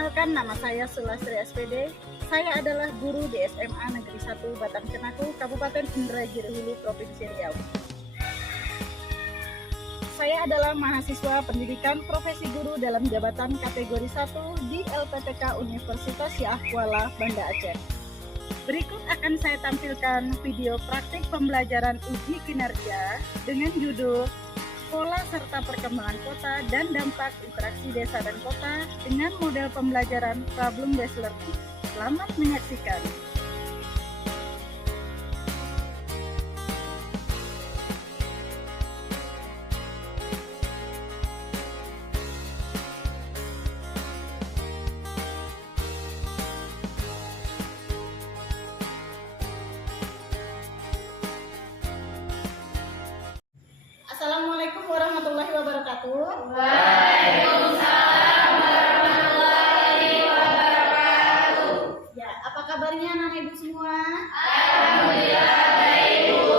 Perkenalkan, nama saya Sulastri SPD. Saya adalah guru di SMA Negeri 1 Batang Cenaku, Kabupaten Indragiri Hulu, Provinsi Riau. Saya adalah mahasiswa pendidikan profesi guru dalam jabatan kategori 1 di LPTK Universitas Syah Kuala, Banda Aceh. Berikut akan saya tampilkan video praktik pembelajaran uji kinerja dengan judul Pola serta perkembangan kota dan dampak interaksi desa dan kota dengan model pembelajaran problem based learning. Selamat menyaksikan. Assalamualaikum warahmatullahi wabarakatuh. Waalaikumsalam warahmatullahi wabarakatuh. Ya, apa kabarnya anak ibu semua? Alhamdulillah baik, Bu.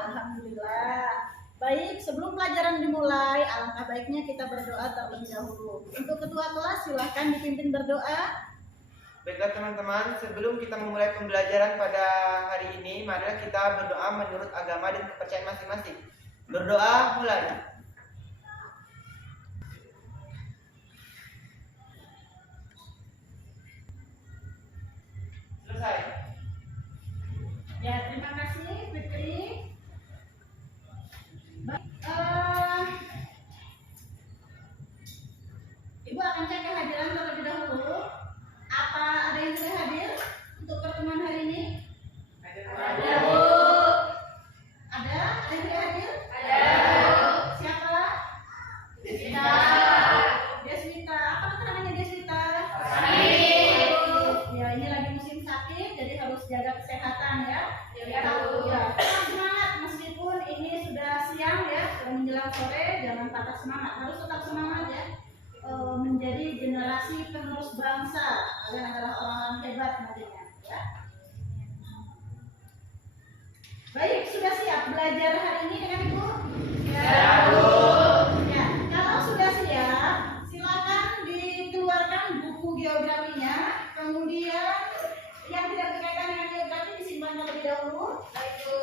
Alhamdulillah. Baik, sebelum pelajaran dimulai, alangkah baiknya kita berdoa terlebih dahulu. Untuk ketua kelas silahkan dipimpin berdoa. Baiklah teman-teman, sebelum kita memulai pembelajaran pada hari ini, marilah kita berdoa menurut agama dan kepercayaan masing-masing. Berdoa mulai. Selesai. Ya, terima kasih Fitri. Baik, Ibu akan cek kehadiran terlebih dahulu. Apa ada yang sudah hadir untuk pertemuan hari ini? Ada, Bu. Ada? Ada yang sudah hadir? Ada. Siapa? Deswita. Deswita. Apa namanya Deswita? Sakit. Ya, ini lagi musim sakit, jadi harus jaga kesehatan ya. Ya, Bu. Ya, tetap semangat meskipun ini sudah siang ya, sudah menjelang sore, jangan patah semangat, harus tetap semangat ya. Menjadi generasi penerus bangsa, kalian adalah orang-orang hebat nantinya ya. Baik, sudah siap belajar hari ini dengan Ibu? Ya, Bu. Ya, kalau sudah siap, silakan dikeluarkan buku geografinya, kemudian yang tidak berkaitan dengan geografi disimpan terlebih dahulu. Baik, Bu.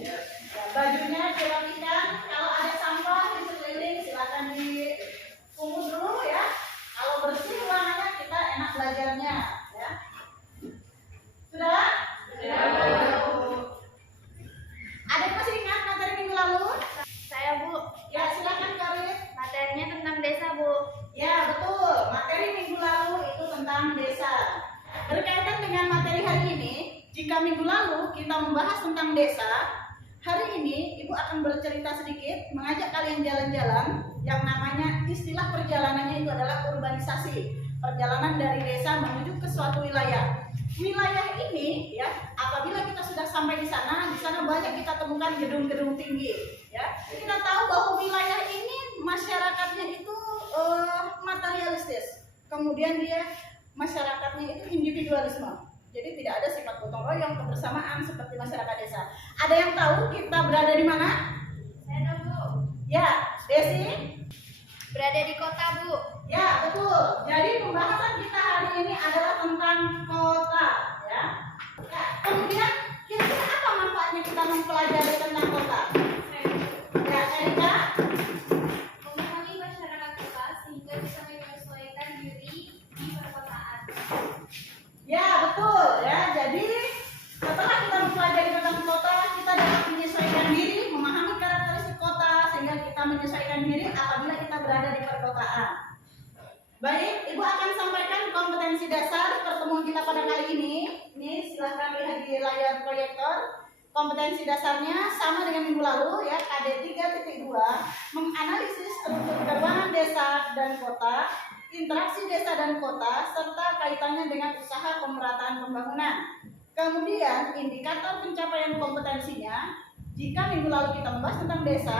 Ya, bajunya dirapikan. Kalau ada sampah di sekeliling, silakan dipungut dulu ya. Kalau bersih ruangannya, kita enak belajarnya ya. Sudah? Sudah, Bu. Ada yang masih ingat materi minggu lalu? Saya, Bu. Ya, silakan Karin. Materinya tentang desa, Bu. Ya, betul. Materi minggu lalu itu tentang desa. Berkaitan dengan materi hari ini, jika minggu lalu kita membahas tentang desa, hari ini Ibu akan bercerita sedikit, mengajak kalian jalan-jalan yang namanya istilah perjalanannya itu adalah urbanisasi. Perjalanan dari desa menuju ke suatu wilayah. Wilayah ini ya, apabila kita sudah sampai di sana banyak kita temukan gedung-gedung tinggi ya. Kita tahu bahwa wilayah ini masyarakatnya itu materialistis. Kemudian dia masyarakatnya itu individualisme. Jadi tidak ada sifat gotong royong kebersamaan seperti masyarakat desa. Ada yang tahu kita berada di mana? Saya tahu, Bu. Ya, Desi? Berada di kota, Bu. Ya, betul. Jadi pembahasan kita hari ini adalah tentang kota, ya. Ya, kemudian kira-kira apa manfaatnya kita mempelajari tentang kota? Ya, Erika? Memahami masyarakat kota sehingga bisa menyesuaikan diri di perkotaan. Ya, betul, ya. Jadi setelah kita mempelajari tentang kota, kita dapat menyesuaikan diri, memahami karakteristik kota sehingga kita menyesuaikan diri apabila kita berada di perkotaan. Baik, Ibu akan sampaikan kompetensi dasar pertemuan kita pada kali ini. Ini silahkan lihat di layar proyektor. Kompetensi dasarnya sama dengan minggu lalu ya, KD 3.2, menganalisis struktur keuangan desa dan kota, interaksi desa dan kota, serta kaitannya dengan usaha pemerataan pembangunan. Kemudian indikator pencapaian kompetensinya, jika minggu lalu kita membahas tentang desa,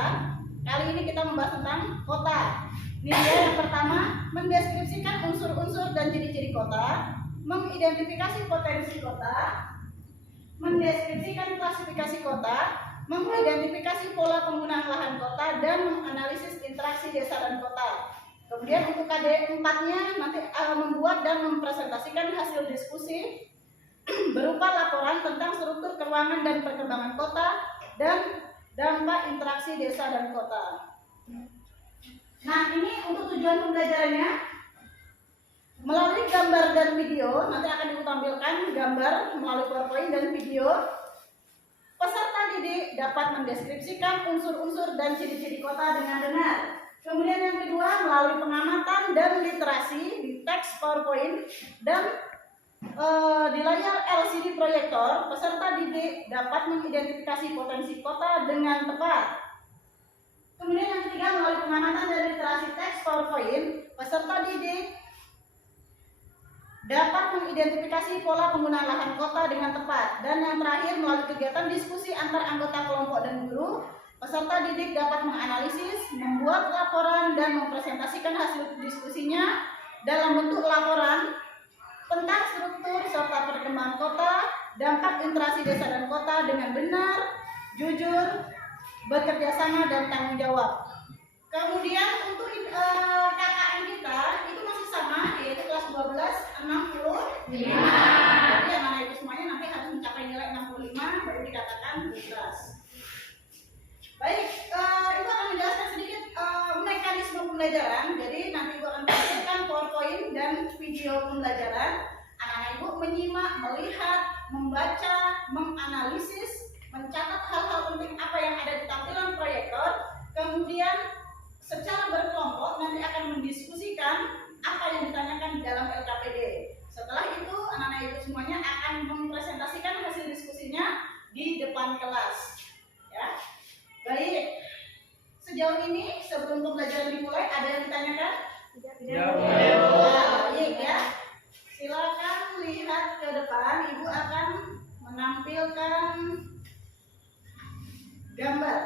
kali ini kita membahas tentang kota. Ini dia yang pertama, mendeskripsikan unsur-unsur dan ciri-ciri kota, mengidentifikasi potensi kota, mendeskripsikan klasifikasi kota, mengidentifikasi pola penggunaan lahan kota, dan menganalisis interaksi desa dan kota. Kemudian untuk KD 4-nya nanti membuat dan mempresentasikan hasil diskusi berupa laporan tentang struktur keuangan dan perkembangan kota dan dampak interaksi desa dan kota. Nah, ini untuk tujuan pembelajarannya melalui gambar dan video, nanti akan ditampilkan gambar melalui PowerPoint dan video. Peserta didik dapat mendeskripsikan unsur-unsur dan ciri-ciri kota dengan benar. Kemudian yang kedua, melalui pengamatan dan literasi di teks PowerPoint dan di layar LCD proyektor, peserta didik dapat mengidentifikasi potensi kota dengan tepat. Kemudian yang ketiga, melalui pengamatan dan literasi teks PowerPoint, peserta didik dapat mengidentifikasi pola penggunaan lahan kota dengan tepat. Dan yang terakhir, melalui kegiatan diskusi antar anggota kelompok dan guru, peserta didik dapat menganalisis, membuat laporan, dan mempresentasikan hasil diskusinya dalam bentuk laporan tentang struktur serta perkembangan kota, dampak interaksi desa dan kota dengan benar, jujur, bekerja sama, dan tanggung jawab. Kemudian untuk KKN kita itu masih sama, yaitu kelas 12 65. Jadi anak-anak itu semuanya nanti harus mencapai nilai 65 baru dikatakan berkelas. Baik, Ibu akan menjelaskan sedikit mekanisme pembelajaran. Jadi nanti Ibu akan menyaksikan PowerPoint dan video pembelajaran. Anak-anak Ibu menyimak, melihat, membaca, menganalisis, mencatat hal-hal penting apa yang ada di tampilan proyektor. Kemudian secara berkelompok nanti akan mendiskusikan apa yang ditanyakan di dalam LKPD. Setelah itu anak-anak Ibu semuanya akan mempresentasikan hasil diskusinya di depan kelas. Ya. Baik, sejauh ini sebelum pembelajaran dimulai ada yang ditanyakan? Ya. Baik ya. Silakan lihat ke depan. Ibu akan menampilkan gambar.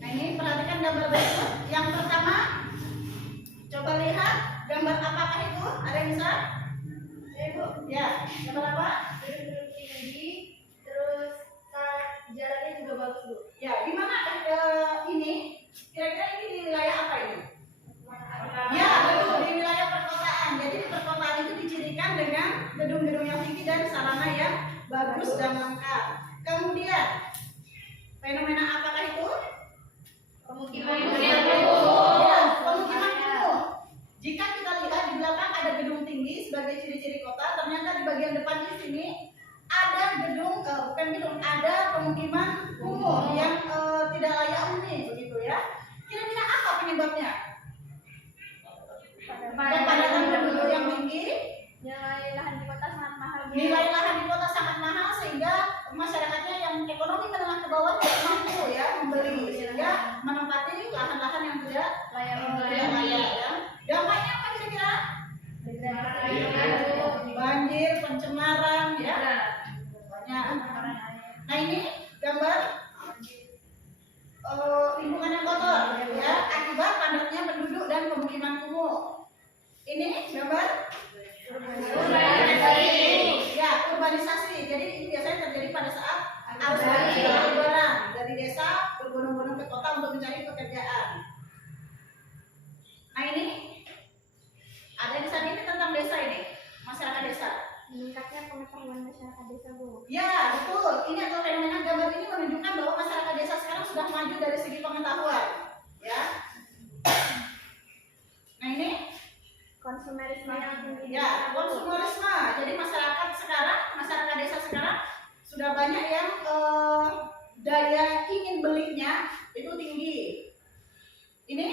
Nah ini perhatikan gambar berikut. Yang pertama, coba lihat gambar apakah itu? Ada yang bisa? Ibu. Ya, gambar apa? Gedung tinggi, terus jalannya juga bagus, Bu. Ya, di mana ini? Kira-kira ini di wilayah apa ini? Ya, betul, di wilayah perkotaan. Jadi di perkotaan itu dicirikan dengan gedung-gedung yang tinggi dan sarana yang bagus dan lengkap. Kemudian, fenomena apakah itu? Pemukiman. Ya, pemukiman kumuh. Jika kita lihat di belakang ada gedung tinggi sebagai ciri-ciri kota, ternyata di bagian depan di sini ada gedung, bukan gedung, ada pemukiman kumuh yang tidak layak huni, begitu ya. Kira-kira apa penyebabnya? Kepadatan penduduk yang tinggi, Nilai lahan di kota sangat mahal, Bu. nilai lahan di kota sangat mahal sehingga masyarakatnya yang ekonomi menengah ke bawah tidak mampu ya membeli, sehingga menempati lahan-lahan yang tidak layak ya. Dampaknya apa kira-kira? Banjir, pencemaran ya. Banyak. Nah ini gambar lingkungan yang kotor ya akibat padatnya penduduk dan pemukiman kumuh. Ini gambar urbanisasi. Jadi ini biasanya terjadi pada saat arus balik lebaran dari desa berbondong-bondong ke kota untuk mencari pekerjaan. Nah ini ada di sana ini tentang desa ini, masyarakat desa. Meningkatnya pengetahuan masyarakat desa, Bu. Ya betul, ini adalah fenomena gambar ini menunjukkan bahwa masyarakat desa sekarang sudah maju dari segi pengetahuan. Ya. Nah ini Konsumerisme yang tinggi. ya konsumerisme. Jadi masyarakat desa sekarang sudah banyak yang daya ingin belinya itu tinggi. Ini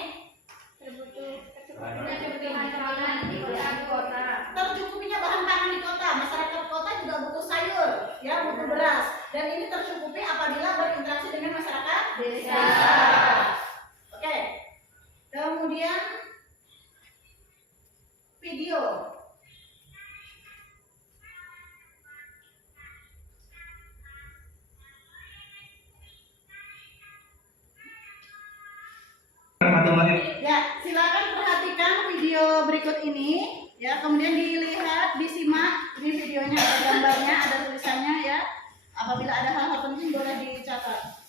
tercukupinya bahan pangan di kota. Masyarakat kota juga butuh sayur, ya butuh beras. Dan ini tercukupi apabila berinteraksi dengan masyarakat desa. Oke. Kemudian video. Ya, silakan perhatikan video berikut ini. Ya, kemudian dilihat, disimak. Ini videonya ada gambarnya, ada tulisannya ya. Apabila ada hal-hal penting boleh dicatat.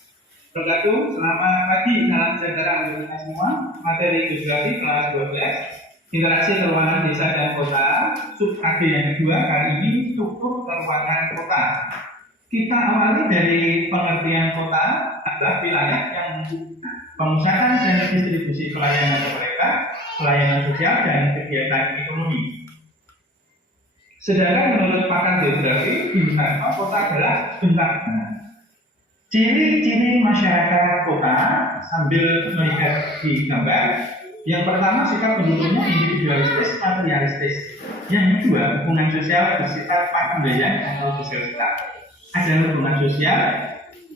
wabarakatuh. Selamat pagi, salam sejahtera untuk kita semua. Materi geografi kelas 12, interaksi keuangan desa dan kota, sub AG yang kedua, kali ini struktur keuangan kota. Kita awali dari pengertian kota adalah wilayah yang pengusahaan dan distribusi pelayanan mereka, pelayanan sosial dan kegiatan ekonomi. Sedangkan menurut pakar geografi, di Soekarno, kota adalah bentak. Ciri-ciri masyarakat kota sambil melihat di gambar, yang pertama sikap penduduknya individualistis, materialistis. Yang kedua, hubungan sosial bersifat paguyuban atau sosialitas. Ada hubungan sosial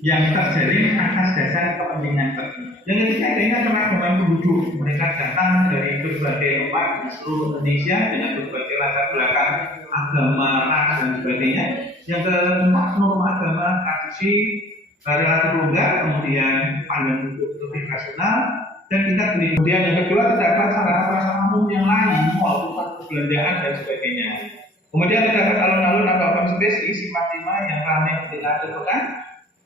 yang terjalin atas dasar kepentingan tertentu. Yang ketiga adanya keragaman penduduk. Mereka datang dari berbagai tempat di seluruh Indonesia dengan berbagai latar belakang agama, ras dan sebagainya. Yang keempat, norma agama, tradisi relatif longgar, kemudian pandang hidup lebih rasional, dan tingkat pendidikan. Kemudian yang kedua, terdapat sarana prasarana umum yang lain, mal, pusat perbelanjaan dan sebagainya. Kemudian terdapat alun-alun atau open space isi 45 yang ramai ketika akhir.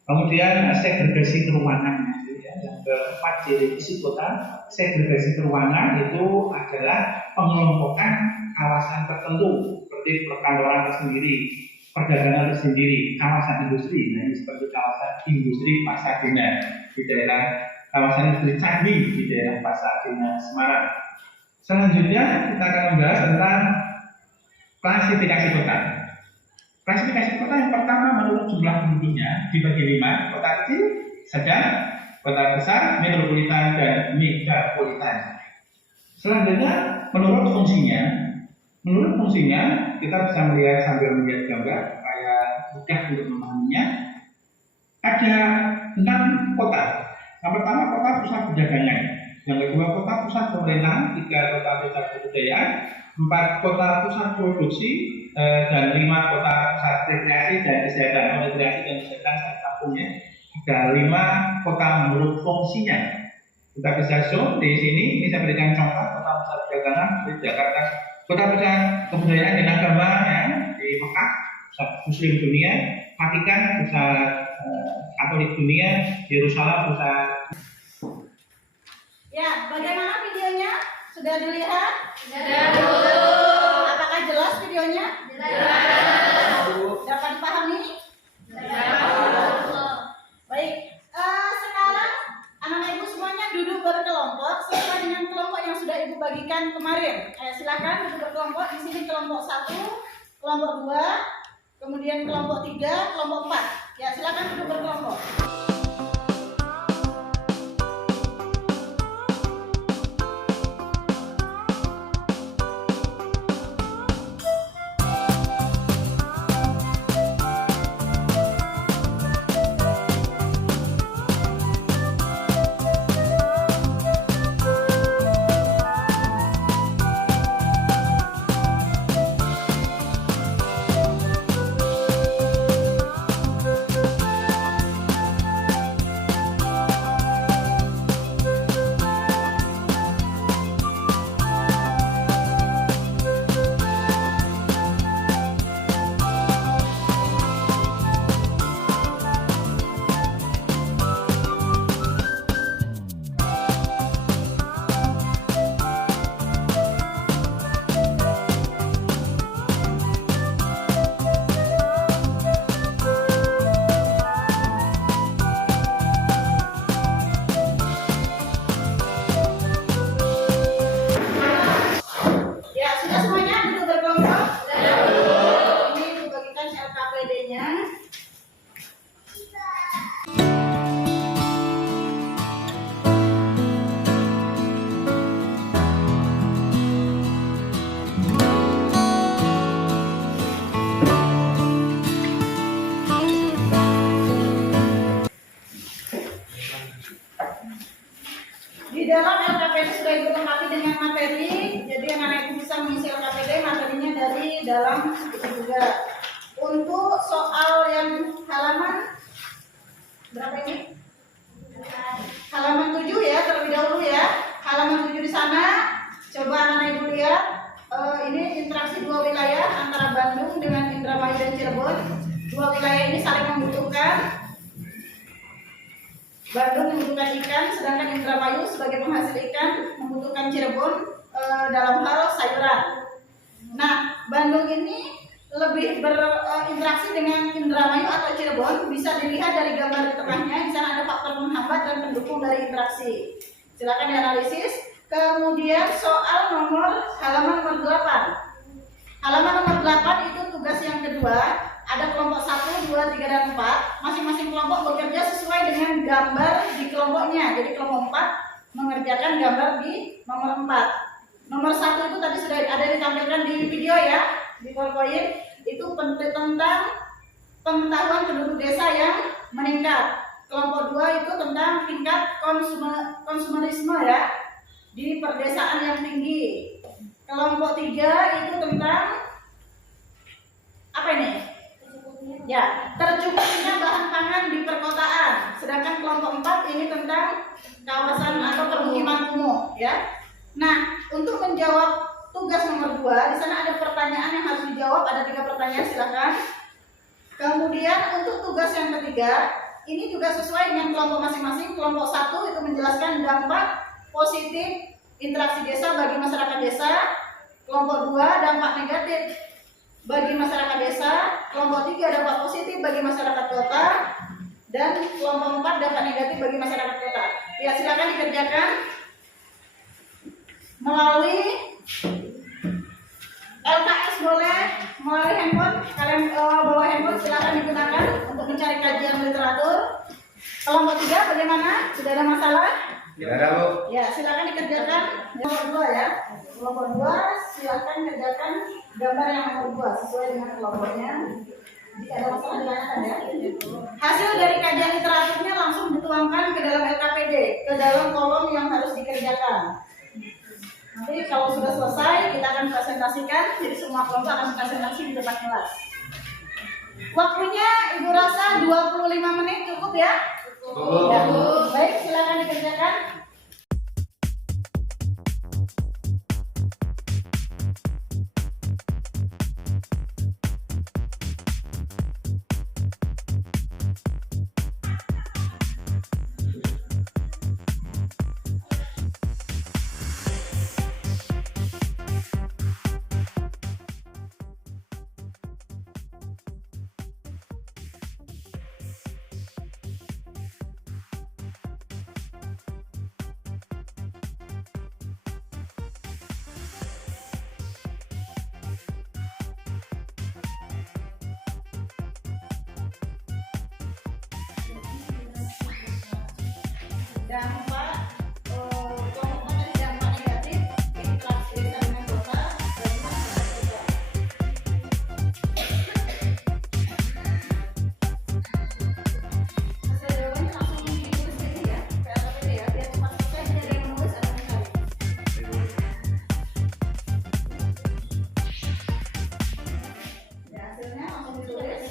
Kemudian segregasi keruangan. Yang keempat, ciri isi kota, segregasi keruangan itu adalah pengelompokan kawasan tertentu seperti perkantoran tersendiri, perdagangan tersendiri, kawasan industri. Nah, ini seperti kawasan industri Pasadena di daerah kawasan industri Candi di daerah Pasadena, Semarang. Selanjutnya kita akan membahas tentang klasifikasi kota. Klasifikasi kota yang pertama menurut jumlah penduduknya dibagi 5, kota kecil, sedang, kota besar, metropolitan, dan megapolitan. Selanjutnya menurut fungsinya. Menurut fungsinya kita bisa melihat sambil melihat gambar supaya mudah untuk memahaminya. Ada 6 kota. Yang pertama kota pusat perdagangan, yang kedua kota pusat pemerintahan, 3 kota pusat kebudayaan, 4 kota pusat produksi, dan 5 kota pusat rekreasi dan kesehatan. Rekreasi dan kesehatan saya kampungnya. Ada 5 kota menurut fungsinya. Kita bisa zoom di sini. Ini saya berikan contoh kota pusat perdagangan di Jakarta, kota pusat kebudayaan dan agama ya, di Mekah, pusat Muslim dunia, Vatikan, pusat Katolik dunia, Yerusalem, pusat. Ya, bagaimana videonya? Sudah dilihat? Sudah. Apakah jelas videonya? Jelas. Dapat dipahami? Jelas. Baik, sekarang anak-anak ibu semuanya duduk berkelompok sesuai dengan kelompok yang sudah ibu bagikan kemarin. Silakan duduk berkelompok. Di sini kelompok 1, kelompok 2, kemudian kelompok 3, kelompok 4. Ya, silakan duduk berkelompok. Di dalam LKPD sudah ibu lengkapi dengan materi, jadi anak-anak ibu bisa mengisi LKPD materinya dari dalam itu juga. Untuk soal yang halaman berapa ini? Halaman 7 ya, terlebih dahulu ya. Halaman 7 di sana, coba anak-anak ibu lihat. Ini interaksi 2 wilayah antara Bandung dengan Indramayu dan Cirebon. 2 wilayah ini saling membutuhkan. Bandung membutuhkan ikan, sedangkan Indramayu sebagai penghasil ikan membutuhkan Cirebon dalam hal sayuran. Nah, Bandung ini lebih berinteraksi dengan Indramayu atau Cirebon bisa dilihat dari gambar di tengahnya. Di sana ada faktor penghambat dan pendukung dari interaksi. Silakan dianalisis. Kemudian soal halaman nomor 8. Halaman nomor 8 itu tugas yang kedua. Ada kelompok 1, 2, 3, dan 4. Masing-masing kelompok bekerja sesuai dengan gambar di kelompoknya. Jadi kelompok 4 mengerjakan gambar di nomor 4. Nomor 1 itu tadi sudah ada ditampilkan di video ya, di PowerPoint. Itu tentang pengetahuan penduduk desa yang meningkat. Kelompok 2 itu tentang tingkat konsumerisme ya, di perdesaan yang tinggi. Kelompok 3 itu tentang apa ini? Ya, tercukupnya bahan pangan di perkotaan. Sedangkan kelompok 4 ini tentang kawasan atau permukiman kumuh ya. Nah, untuk menjawab tugas nomor 2, di sana ada pertanyaan yang harus dijawab, ada 3 pertanyaan, silakan. Kemudian untuk tugas yang ketiga, ini juga sesuai dengan kelompok masing-masing. Kelompok 1 itu menjelaskan dampak positif interaksi desa bagi masyarakat desa. Kelompok 2 dampak negatif bagi masyarakat desa. Kelompok 3 dampak positif bagi masyarakat kota. Dan kelompok 4 dampak negatif bagi masyarakat kota. Ya, silakan dikerjakan melalui LKS boleh, melalui handphone. Kalian bawa handphone, silakan digunakan untuk mencari kajian literatur. Kelompok 3 bagaimana? Sudah ada masalah? Tidak ada, Bu. Ya, silakan dikerjakan. Nomor 2 ya. Kelompok 2 silakan kerjakan gambar yang nomor 2 sesuai dengan kelompoknya. Jika ada masalah ditanyakan ya. Hasil dari kajian literaturnya langsung dituangkan ke dalam LKPD, ke dalam kolom yang harus dikerjakan. Nanti kalau sudah selesai kita akan presentasikan, jadi semua kelompok akan presentasi di depan kelas. Waktunya Ibu rasa 25 menit cukup ya? Cukup. Ya, baik, silakan dikerjakan. Dampak kelompok tadi dampak negatif interaksi desa dengan kota bagi masyarakat desa. Hasil jawabannya langsung ditulis di sini ya, ke LKPD ya, biar cepat selesai. Jadi ada yang menulis, ada yang mencari. Ya, hasilnya langsung ditulis.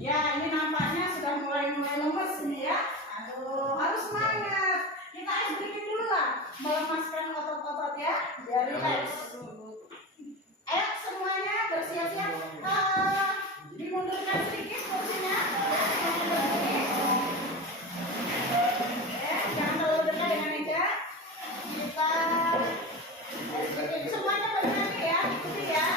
Ya, ini nampaknya sudah mulai lemes ini ya. Aduh, harus semangat. Kita ice breaking dulu lah, melemaskan otot-otot ya, biar relax. Ayo semuanya bersiap-siap. Dimundurkan sedikit kursinya. Jangan terlalu dekat dengan meja. Kita ice breaking semuanya bernyanyi ya, ikuti ya.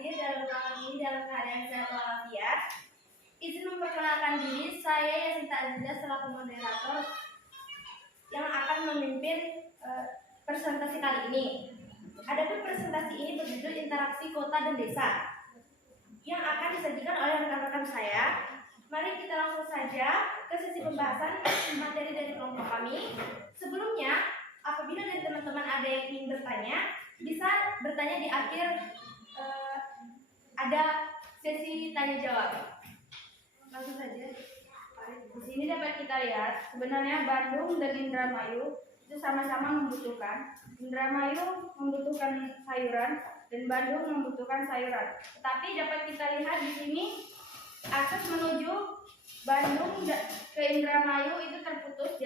hadir dalam ruangan ini dalam keadaan sehat walafiat. Izin memperkenalkan diri, saya Yasinta Aziza selaku moderator yang akan memimpin presentasi kali ini. Adapun presentasi ini berjudul Interaksi Kota dan Desa yang akan disajikan oleh rekan-rekan saya. Mari kita langsung saja ke sesi pembahasan materi dari kelompok kami. Sebelumnya, apabila dari teman-teman ada yang ingin bertanya, bisa bertanya di akhir ada sesi tanya jawab. Langsung saja. Di sini dapat kita lihat sebenarnya Bandung dan Indramayu itu sama-sama membutuhkan. Indramayu membutuhkan sayuran dan Bandung membutuhkan sayuran. Tetapi dapat kita lihat di sini akses menuju Bandung ke Indramayu itu terputus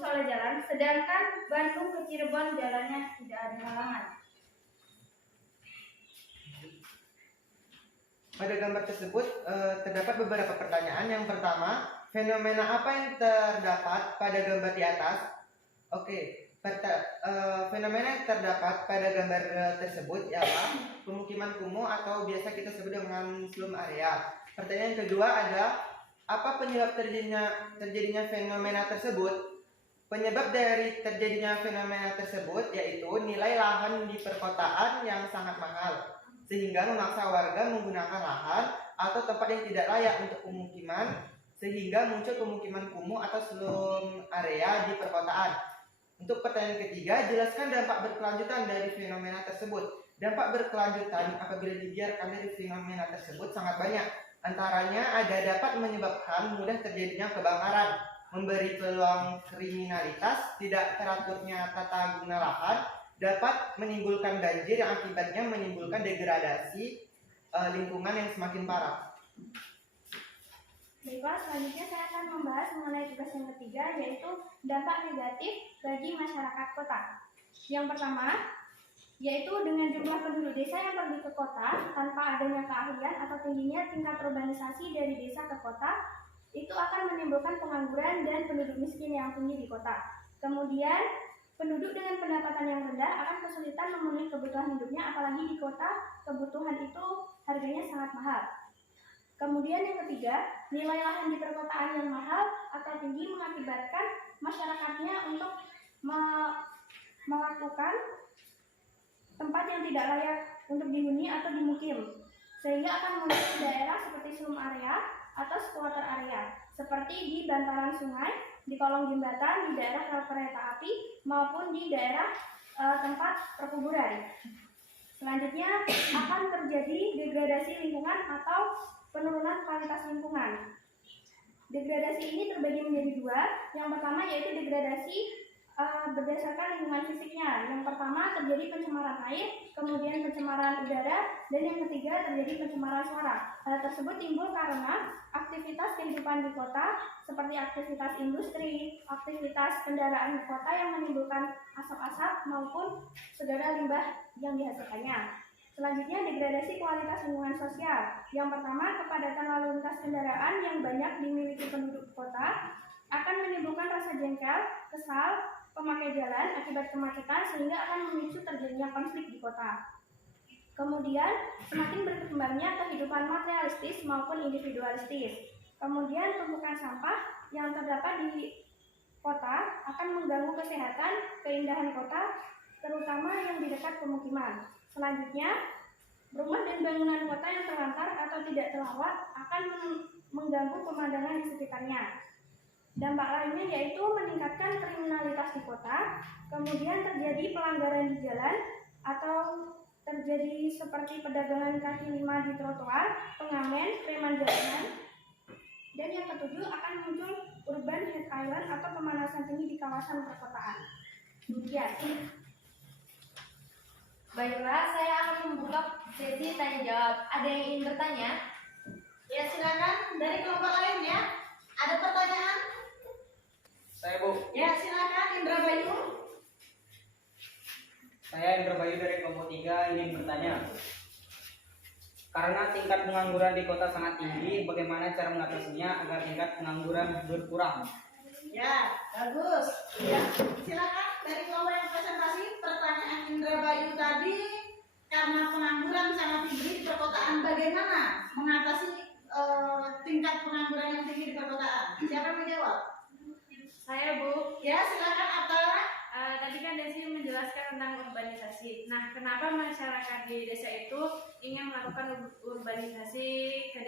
oleh jalan, sedangkan Bandung ke Cirebon jalannya tidak ada halangan. Pada gambar tersebut terdapat beberapa pertanyaan. Yang pertama, fenomena apa yang terdapat pada gambar di atas? Oke, fenomena yang terdapat pada gambar tersebut ialah pemukiman kumuh atau biasa kita sebut dengan slum area. Pertanyaan kedua ada, apa penyebab terjadinya fenomena tersebut? Penyebab dari terjadinya fenomena tersebut yaitu nilai lahan di perkotaan yang sangat mahal, sehingga memaksa warga menggunakan lahan atau tempat yang tidak layak untuk pemukiman, sehingga muncul pemukiman kumuh atau slum area di perkotaan. Untuk pertanyaan ketiga, jelaskan dampak berkelanjutan dari fenomena tersebut. Dampak berkelanjutan apabila dibiarkan dari fenomena tersebut sangat banyak. Antaranya ada dapat menyebabkan mudah terjadinya kebakaran, memberi peluang kriminalitas, tidak teraturnya tata guna lahan, dapat menimbulkan banjir yang akibatnya menimbulkan degradasi lingkungan yang semakin parah. Baiklah, selanjutnya saya akan membahas mengenai tugas yang ketiga, yaitu dampak negatif bagi masyarakat kota. Yang pertama, yaitu dengan jumlah penduduk desa yang pergi ke kota tanpa adanya keahlian atau tingginya tingkat urbanisasi dari desa ke kota, itu akan menimbulkan pengangguran dan penduduk miskin yang tinggi di kota. Kemudian, penduduk dengan pendapatan yang rendah akan kesulitan memenuhi kebutuhan hidupnya, apalagi di kota kebutuhan itu harganya sangat mahal. Kemudian yang ketiga, nilai lahan di perkotaan yang mahal atau tinggi mengakibatkan masyarakatnya untuk melakukan tempat yang tidak layak untuk dihuni atau dimukim, sehingga akan muncul daerah seperti slum area atau squatter area, seperti di bantaran sungai, di kolong jembatan, di daerah rel kereta api, maupun di daerah tempat perkuburan. Selanjutnya akan terjadi degradasi lingkungan atau penurunan kualitas lingkungan. Degradasi ini terbagi menjadi dua. Yang pertama yaitu degradasi berdasarkan lingkungan fisiknya. Yang pertama terjadi pencemaran air, kemudian pencemaran udara, dan yang ketiga terjadi pencemaran suara. Hal tersebut timbul karena aktivitas kehidupan di kota seperti aktivitas industri, aktivitas kendaraan di kota yang menimbulkan asap-asap maupun segala limbah yang dihasilkannya. Selanjutnya, degradasi kualitas lingkungan sosial. Yang pertama, kepadatan lalu lintas kendaraan yang banyak dimiliki penduduk kota akan menimbulkan rasa jengkel, kesal, pemakai jalan akibat kemacetan sehingga akan memicu terjadinya konflik di kota. Kemudian, semakin berkembangnya kehidupan materialistis maupun individualistis. Kemudian, tumpukan sampah yang terdapat di kota akan mengganggu kesehatan, keindahan kota, terutama yang di dekat pemukiman. Selanjutnya, rumah dan bangunan kota yang terlantar atau tidak terawat akan mengganggu pemandangan di sekitarnya. Dampak lainnya yaitu meningkatkan kriminalitas di kota, kemudian terjadi pelanggaran di jalan atau terjadi seperti perdagangan kaki lima di trotoar, pengamen, preman jalanan. Dan yang ketujuh akan muncul urban heat island atau pemanasan tinggi di kawasan perkotaan. Demikian. Baiklah, saya akan membuka sesi tanya jawab. Ada yang ingin bertanya? Ya, silakan dari kelompok lain ya. Ada pertanyaan? Saya Bu. Ya, silakan Indra Bayu. Saya Indra Bayu dari kelompok 3 ingin bertanya. Karena tingkat pengangguran di kota sangat tinggi, bagaimana cara mengatasinya agar tingkat pengangguran berkurang? Ya, bagus. Ya, silakan dari kelompok yang presentasi pertanyaan Indra Bayu tadi. karena pengangguran sangat tinggi di perkotaan, bagaimana mengatasi tingkat pengangguran yang tinggi di perkotaan? Siapa yang menjawab? Saya, Bu. Ya, silakan Atta. Tadi kan Desi menjelaskan tentang urbanisasi. Nah, kenapa masyarakat di desa itu ingin melakukan urbanisasi ke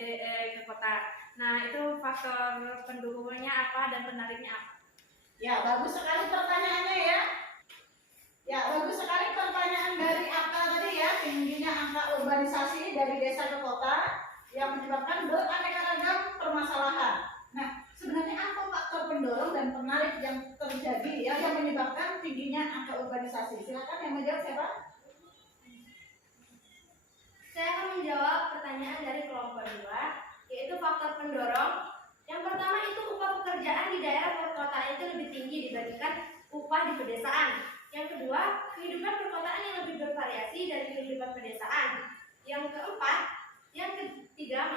kota? Nah, itu faktor pendukungnya apa dan penariknya apa? Ya, bagus sekali pertanyaannya ya. Ya, bagus sekali pertanyaan dari Atta tadi ya, tingginya angka urbanisasi dari desa ke kota yang menyebabkan beraneka ragam permasalahan. Nah, sebenarnya apa faktor pendorong dan penarik yang terjadi ya yang menyebabkan tingginya angka urbanisasi? Silakan yang menjawab siapa? Saya akan menjawab pertanyaan dari kelompok 2, yaitu faktor pendorong. Yang pertama itu upah pekerjaan di daerah perkotaan itu lebih tinggi dibandingkan upah di pedesaan. Yang kedua, kehidupan perkotaan yang lebih bervariasi dari kehidupan pedesaan. Yang ketiga,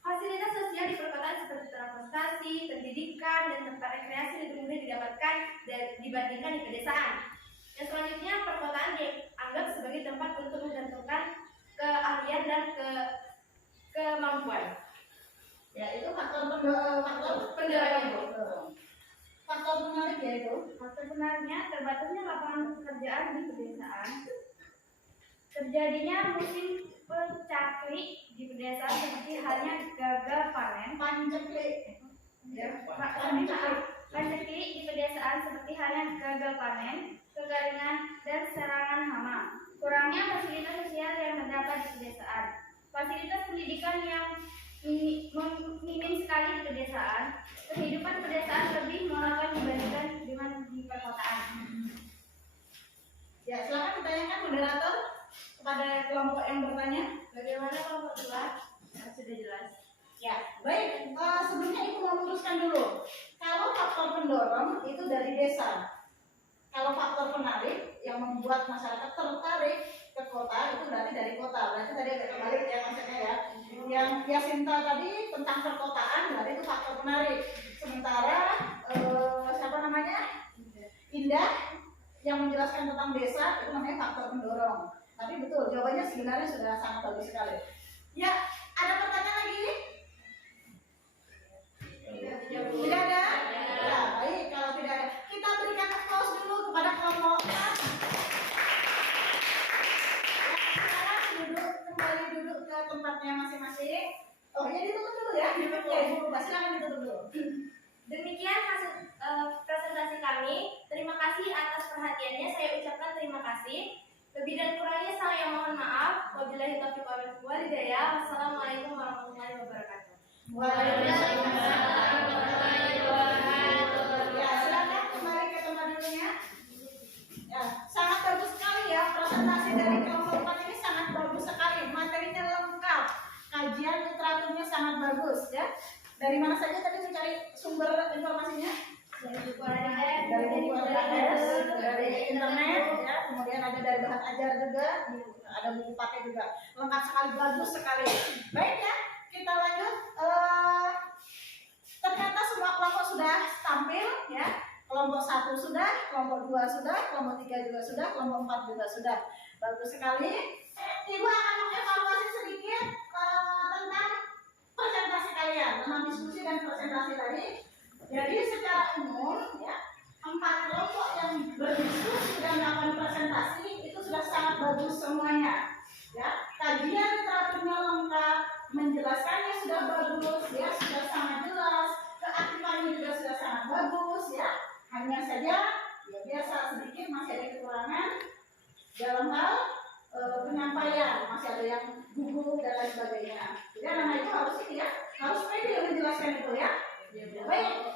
fasilitas sosial di perkotaan seperti transportasi, pendidikan, dan tempat rekreasi lebih mudah didapatkan dibandingkan di pedesaan. Yang selanjutnya, perkotaan dianggap sebagai tempat untuk menggantungkan keahlian dan kemampuan. Ya, itu faktor pendorong. Faktor menarik ya itu. Faktor benarnya terbatasnya lapangan pekerjaan di pedesaan, terjadinya musim paceklik di pedesaan seperti halnya gagal panen. Panceklik. Ya, Paceklik di pedesaan seperti halnya gagal panen, kekeringan, dan serangan hama. Kurangnya fasilitas sosial yang terdapat di pedesaan. Fasilitas pendidikan yang minim sekali di pedesaan. Kehidupan pedesaan lebih melelahkan dibandingkan dengan di perkotaan. Ya, silakan ditanyakan moderator kepada kelompok yang bertanya. Bagaimana kelompok 2? Sudah jelas. Ya, baik. Sebelumnya Ibu mau luruskan dulu. Kalau faktor pendorong itu dari desa. Kalau faktor penarik yang membuat masyarakat tertarik ke kota itu berarti dari kota. Berarti tadi agak kebalik ya maksudnya ya. Yang Yasinta tadi tentang perkotaan berarti itu faktor penarik. Sementara siapa namanya? Indah yang menjelaskan tentang desa itu namanya faktor pendorong. Tapi betul, jawabannya sebenarnya sudah sangat bagus sekali. Ya, ada pertanyaan lagi? Tidak ada? Ya, baik. Kalau tidak ada, kita berikan applause dulu kepada kelompok A. Sekarang kembali duduk ke tempatnya masing-masing. Oh, ya ditutup dulu ya. Ya, Ibu lupa. Silakan ditutup dulu. Demikian hasil presentasi kami. Terima kasih atas perhatiannya. Saya ucapkan terima kasih. Lebih dan kurangnya saya mohon maaf. Wabillahi taufiq wal hidayah. Wassalamualaikum warahmatullahi wabarakatuh. Waalaikumsalam. Ya, silakan kembali ke tempat dulunya. Ya, sangat bagus sekali ya presentasi dari kelompok 4 ini sangat bagus sekali. Materinya lengkap. Kajian literaturnya sangat bagus ya. Dari mana saja tadi mencari sumber informasinya? Dari buku RDS, Dari buku LKS, dari internet ya, kemudian ada dari bahan ajar juga, ada buku pakai juga. Lengkap sekali, bagus sekali. Baik ya, kita lanjut. Ternyata semua kelompok sudah tampil ya. Kelompok 1 sudah, kelompok 2 sudah, kelompok 3 juga sudah, kelompok 4 juga sudah. Bagus sekali. Ibu akan mengevaluasi sedikit tentang presentasi kalian, tentang diskusi dan presentasi tadi. Jadi secara umum ya, 4 kelompok yang berdiskusi dan melakukan presentasi itu sudah sangat bagus semuanya. Ya, kajian literaturnya lengkap, menjelaskannya sudah bagus, ya sudah sangat jelas, keaktifannya juga sudah sangat bagus ya. Hanya saja ya biasa sedikit masih ada kekurangan dalam hal penyampaian, masih ada yang gugup dan lain sebagainya. Jadi anak itu harus ini ya, harus pede menjelaskan itu ya. Baik,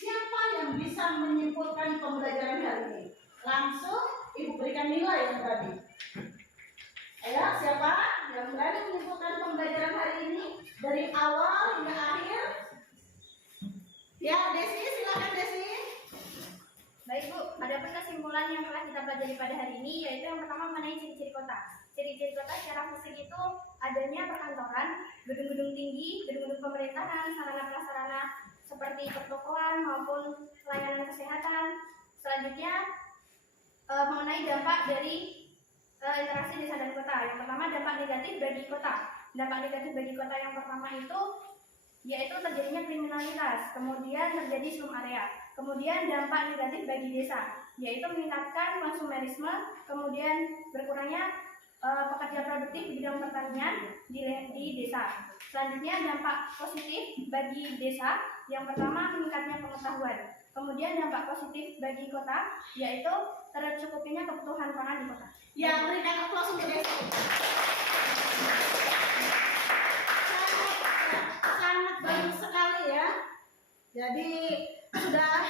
siapa yang bisa menyimpulkan pembelajaran hari ini? Langsung Ibu berikan nilai yang tadi. Ayo, siapa yang berani menyimpulkan pembelajaran hari ini dari awal hingga akhir? Ya, Desi, silakan Desi. Baik Bu, adapun kesimpulan yang telah kita pelajari pada hari ini yaitu yang pertama mengenai ciri-ciri kota. Ciri-ciri kota secara fisik itu adanya perkantoran, gedung-gedung tinggi, gedung-gedung pemerintahan, sarana-prasarana seperti pertokoan maupun pelayanan kesehatan. Selanjutnya mengenai dampak dari interaksi desa dan kota. Yang pertama dampak negatif bagi kota. Dampak negatif bagi kota yang pertama itu yaitu terjadinya kriminalitas, kemudian terjadi slum area. Kemudian dampak negatif bagi desa yaitu meningkatkan konsumerisme, kemudian berkurangnya pekerja produktif di bidang pertanian di desa. Selanjutnya dampak positif bagi desa yang pertama meningkatnya pengetahuan. Kemudian dampak positif bagi kota yaitu tercukupinya kebutuhan pangan di kota. Ya, berikan aplaus untuk desa. Sangat bagus sekali ya. Jadi sudah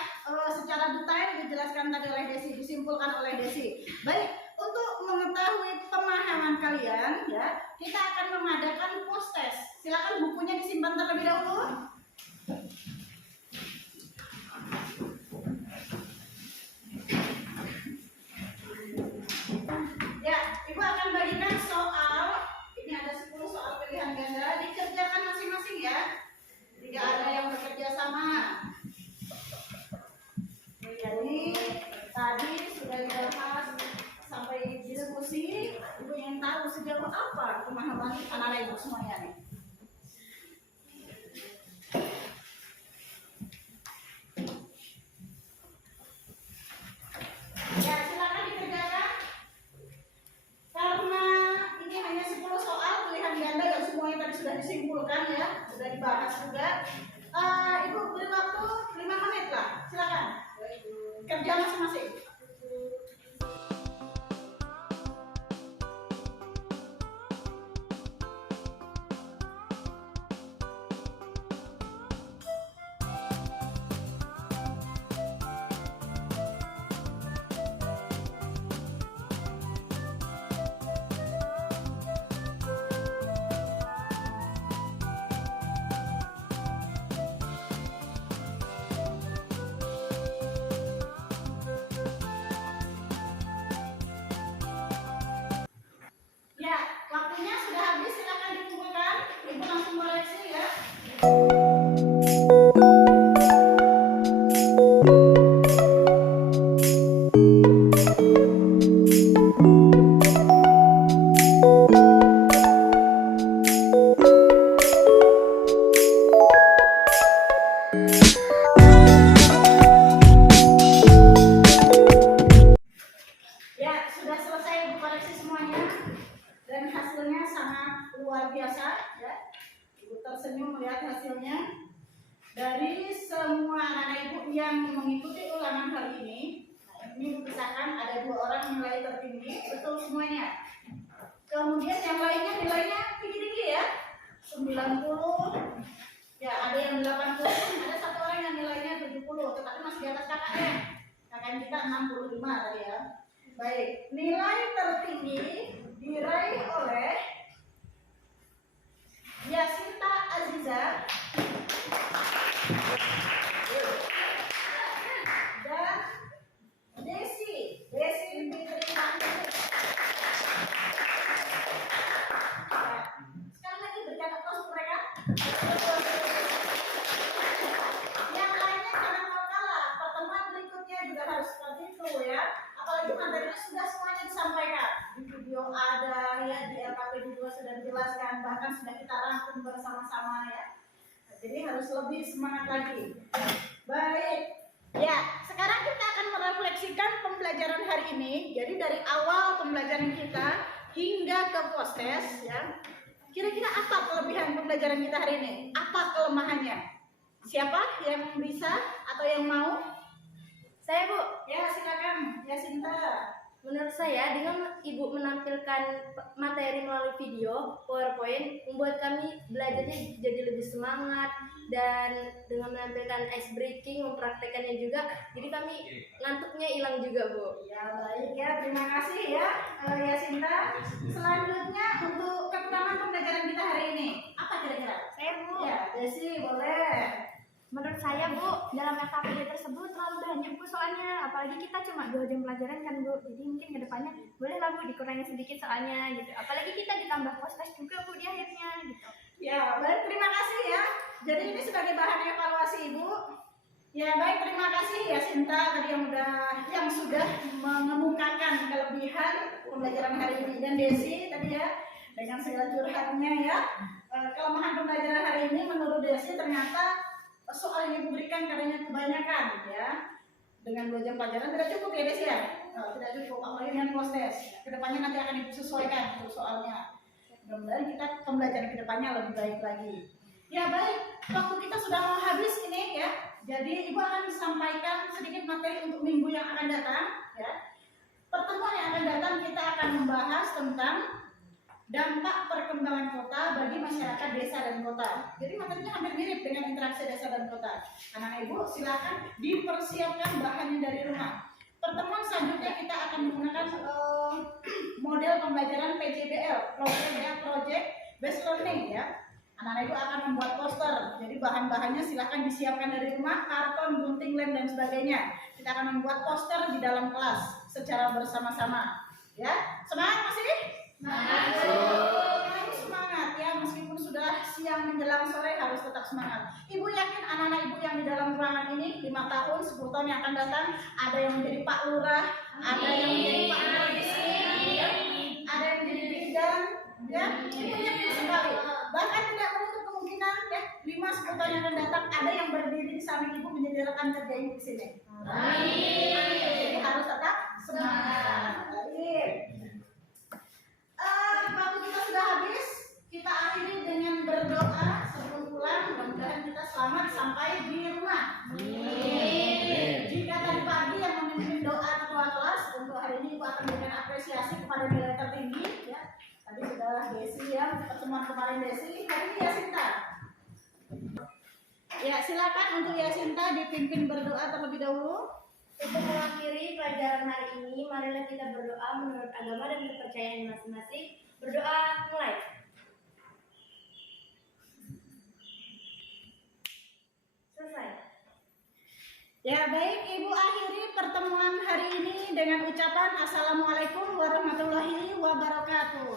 secara detail dijelaskan tadi oleh Desi, disimpulkan oleh Desi. Baik, untuk mengetahui pemahaman kalian ya, kita akan mengadakan post test. Silakan bukunya disimpan terlebih dahulu. Ya, Ibu akan bagikan soal. Ini ada 10 soal pilihan ganda, dikerjakan masing-masing ya. Tidak ada yang bekerja sama. Jadi tadi sudah dibahas sampai diskusi. Ibu ingin tahu sejauh apa pemahaman anak-anak Ibu semuanya nih. Ya, silakan dikerjakan. Karena ini hanya 10 soal pilihan ganda yang semuanya tadi sudah disimpulkan ya, sudah dibahas juga. Ibu beri waktu 5 menit lah, silakan. Kerja masing-masing. Ya, waktunya sudah habis, silakan dikumpulkan. Ibu langsung koreksi ya. Ya, sudah selesai Ibu koreksi semuanya. Dan hasilnya sangat luar biasa ya. Ibu tersenyum melihat hasilnya. Dari semua anak-anak Ibu yang mengikuti ulangan hari ini, nah ini dipisahkan ada 2 orang nilai tertinggi, betul semuanya. Kemudian yang lainnya nilainya tinggi-tinggi ya, 90, ya ada yang 80, ada 1 orang yang nilainya 70, tetapi masih di atas KKM. KKM kita 65 tadi ya. Baik, nilai tertinggi diraih oleh Yasinta Aziza dan Desi Fitri Mantik. Sekali lagi berikan aplaus untuk mereka. Yang lainnya jangan mau kalah, pertemuan berikutnya juga harus seperti itu ya. Apalagi materinya sudah semuanya disampaikan, di video ada ya, di LKP juga sudah dijelaskan, bahkan sudah kita rangkum bersama-sama ya. Nah, jadi harus lebih semangat lagi. Baik, ya sekarang kita akan merefleksikan pembelajaran hari ini. Jadi dari awal pembelajaran kita hingga ke post test ya. Kira-kira apa kelebihan pembelajaran kita hari ini? Apa kelemahannya? Siapa yang bisa atau yang mau? Saya, Bu. Ya, silakan. Ya, Sinta. Menurut saya, dengan Ibu menampilkan materi melalui video, PowerPoint, membuat kami belajarnya jadi lebih semangat, dan dengan menampilkan ice breaking, mempraktekannya juga, jadi kami ngantuknya hilang juga, Bu. Ya, baik ya. Terima kasih ya, ya Sinta. Selanjutnya untuk kekurangan pembelajaran kita hari ini, apa kira-kira? Saya, Bu. Ya, Desi boleh. Menurut saya, Bu, dalam LKPD tersebut terlalu banyak, Bu, soalnya. Apalagi kita cuma 2 jam pelajaran kan, Bu. Jadi mungkin ke depannya bolehlah, Bu, dikurangi sedikit soalnya gitu. Apalagi kita ditambah post test juga, Bu, di akhirnya gitu. Ya, baik. Terima kasih ya. Jadi ini sebagai bahan evaluasi Ibu. Ya baik, terima kasih ya Sinta tadi yang sudah mengemukakan kelebihan pembelajaran hari ini, dan Desi tadi ya dengan segala curhatnya ya. Kelemahan pembelajaran hari ini menurut Desi ternyata soal yang diberikan katanya kebanyakan ya. Dengan 2 jam pelajaran tidak cukup ya Desi ya. Tidak cukup, apalagi dengan post test. Kedepannya nanti akan disesuaikan untuk soalnya. Mudah-mudahan kita pembelajaran kedepannya lebih baik lagi. Ya baik, waktu kita sudah mau habis ini ya. Jadi Ibu akan sampaikan sedikit materi untuk minggu yang akan datang ya. Pertemuan yang akan datang kita akan membahas tentang dampak perkembangan kota bagi masyarakat desa dan kota. Jadi materinya hampir mirip dengan interaksi desa dan kota. Anak Ibu silakan dipersiapkan bahannya dari rumah. Pertemuan selanjutnya kita akan menggunakan model pembelajaran PJBL, Project Based Learning ya. Anak-anak Ibu akan membuat poster, jadi bahan-bahannya silakan disiapkan dari rumah, karton, gunting, lem, dan sebagainya. Kita akan membuat poster di dalam kelas secara bersama-sama. Ya, semangat masih? Harus semangat ya, meskipun sudah siang menjelang sore harus tetap semangat. Ibu yakin anak-anak Ibu yang di dalam ruangan ini 5 tahun, 10 tahun yang akan datang, ada yang menjadi Pak Lurah, ada yang menjadi Pak Polisi, ada yang menjadi bidan, ya, Ibu yakin sekali. Bahkan tidak menutup kemungkinan ya 5-10 tahun yang akan datang ada yang berdiri di samping Ibu menjadi rekan kerja Ibu di sini. Jadi harus tetap semangat. Baik. Waktu kita sudah habis, kita akhiri dengan berdoa sebelum pulang. Mudah-mudahan kita selamat sampai di rumah. Jika tadi pagi yang memimpin doa ketua kelas, untuk hari ini Ibu akan memberikan apresiasi kepada nilai tertinggi ya. Tadi sudah Desi ya, pertemuan kemarin Desi, hari ini Yasinta. Ya, silakan untuk Yasinta dipimpin berdoa terlebih dahulu. Untuk mengakhiri pelajaran hari ini, marilah kita berdoa menurut agama dan kepercayaan masing-masing. Berdoa mulai. Selesai. Ya baik, Ibu akhiri pertemuan hari ini dengan ucapan Assalamualaikum warahmatullahi wabarakatuh.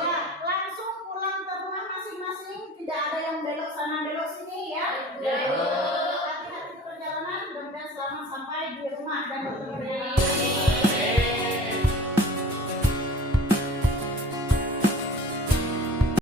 Ya, langsung pulang ke rumah masing-masing, tidak ada yang belok sana belok sini ya. Hati-hati perjalanan, mudah-mudahan selamat sampai di rumah dan